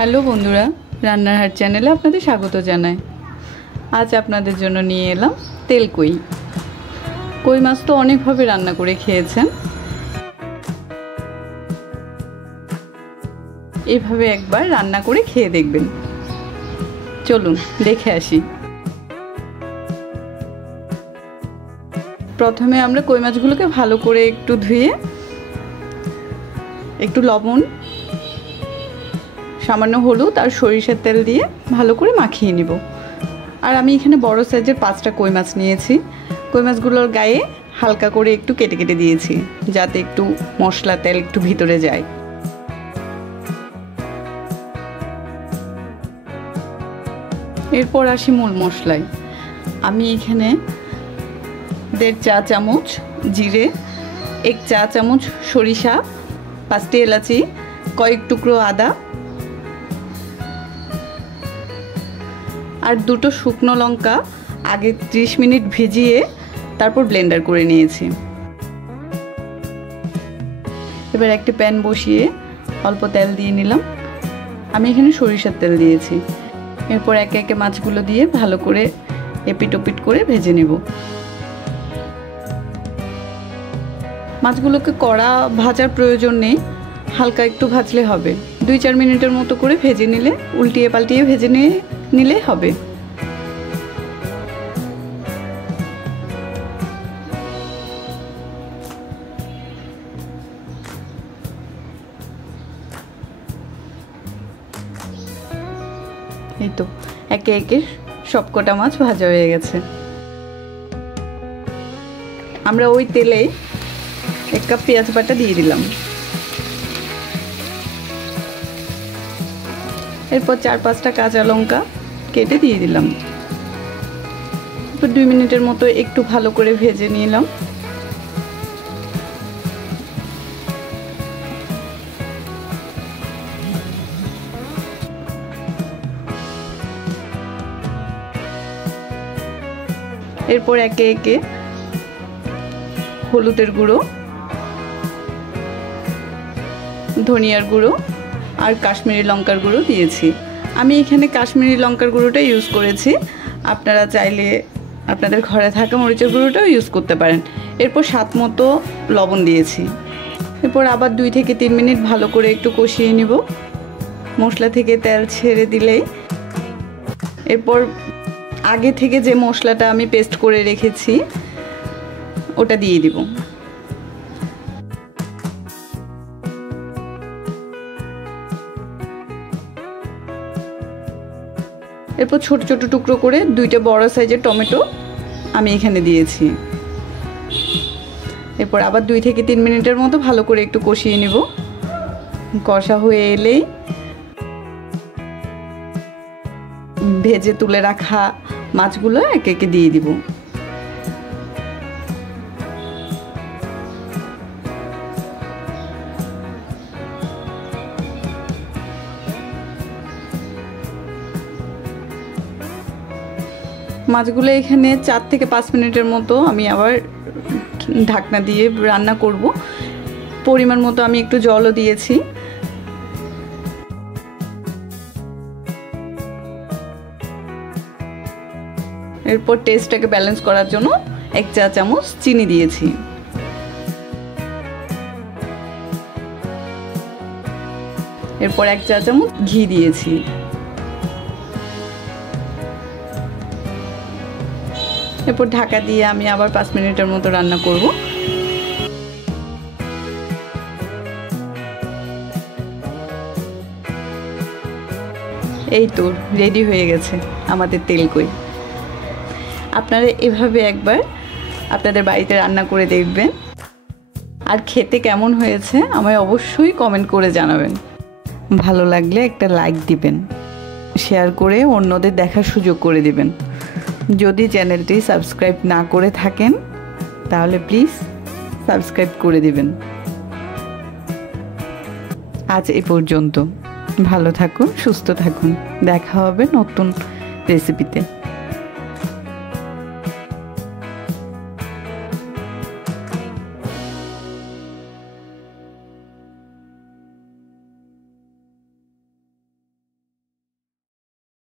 Hello বন্ধুরা, রান্নার হাট চ্যানেলে আপনাদের স্বাগত জানাই। আজ আপনাদের জন্য নিয়ে এলাম তেল কই। কই মাছ তো অনেকভাবে রান্না করে খেয়েছেন, এভাবে একবার রান্না করে খেয়ে দেখবেন। চলুন দেখে আসি। প্রথমে আমরা কই মাছগুলোকে ভালো করে একটু ধুয়ে একটু লবণ, সামান্য হলুদ আর সরিষার তেল দিয়ে ভালো করে মাখিয়ে নিব। আর আমি এখানে বড় সাইজের 5টা কই মাছ নিয়েছি। কই মাছগুলোর গায়ে হালকা করে একটু কেটে কেটে দিয়েছি, যাতে একটু মশলা তেল একটু ভিতরে যায়। এরপর আসি মূল মশলায়। আমি এখানে 1.5 চা চামচ জিরে, 1 চা চামচ সরিষা, 5টি এলাচি, কয়েক টুকরো আদা আর 2টো শুকনো লঙ্কা আগে 30 মিনিট ভিজিয়ে তারপর ব্লেন্ডার করে নিয়েছি। এবার একটি প্যান বসিয়ে অল্প তেল দিয়ে নিলাম। আমি এখানে সরিষার তেল দিয়েছি। এরপর একে একে মাছগুলো দিয়ে ভালো করে এপিট ওপিট করে ভেজে নেব। মাছগুলোকে কড়া ভাজার প্রয়োজন নেই, হালকা একটু ভাজলে হবে। 2-4 মিনিটের মতো করে ভেজে নিলে, উল্টিয়ে পাল্টিয়ে ভেজে নিলে হবে। এই তো একে একে সবকটা মাছ ভাজা হয়ে গেছে। আমরা ওই তেলে 1 কাপ পেঁয়াজ বাটা দিয়ে দিলাম। এরপর 4-5টা কাঁচা লঙ্কা কেটে দিয়ে দিলাম। এরপর 2 মিনিটের মতো একটু ভালো করে ভেজে নিলাম। এরপর একে একে হলুদের গুঁড়ো, ধনিয়ার গুঁড়ো আর কাশ্মীরি লঙ্কার গুঁড়ো দিয়েছি। আমি এখানে কাশ্মীরি লঙ্কার গুঁড়োটা ইউজ করেছি, আপনারা চাইলে আপনাদের ঘরে থাকা মরিচের গুঁড়োটাও ইউজ করতে পারেন। এরপর স্বাদ মতো লবণ দিয়েছি। এরপর আবার 2 থেকে 3 মিনিট ভালো করে একটু কষিয়ে নিব। মশলা থেকে তেল ছেড়ে দিলেই এরপর আগে থেকে যে মশলাটা আমি পেস্ট করে রেখেছি ওটা দিয়ে দিব। এরপর ছোট ছোট টুকরো করে 2টা বড় সাইজের টমেটো আমি এখানে দিয়েছি। এরপর আবার 2 থেকে 3 মিনিটের মতো ভালো করে একটু কষিয়ে নিব। কষা হয়ে এলেই ভেজে তুলে রাখা মাছগুলো একে একে দিয়ে দিব। মাছগুলো এখানে 4 থেকে 5 মিনিটের মতো আমি আবার ঢাকনা দিয়ে রান্না করব। পরিমাণ মতো আমি একটু জলও দিয়েছি। এরপর টেস্টটাকে ব্যালেন্স করার জন্য 1 চা চামচ চিনি দিয়েছি। এরপর 1 চা চামচ ঘি দিয়েছি। এরপর ঢাকা দিয়ে আমি আবার 5 মিনিটের মতো রান্না করব। এই তো রেডি হয়ে গেছে আমাদের তেল কই। আপনারা এভাবে একবার আপনাদের বাড়িতে রান্না করে দেখবেন, আর খেতে কেমন হয়েছে আমায় অবশ্যই কমেন্ট করে জানাবেন। ভালো লাগলে একটা লাইক দিবেন, শেয়ার করে অন্যদের দেখার সুযোগ করে দিবেন। যদি চ্যানেলটি সাবস্ক্রাইব না করে থাকেন তাহলে প্লিজ সাবস্ক্রাইব করে দিবেন। আজ এই পর্যন্ত। ভালো থাকুন, সুস্থ থাকুন। দেখা হবে নতুন রেসিপিতে।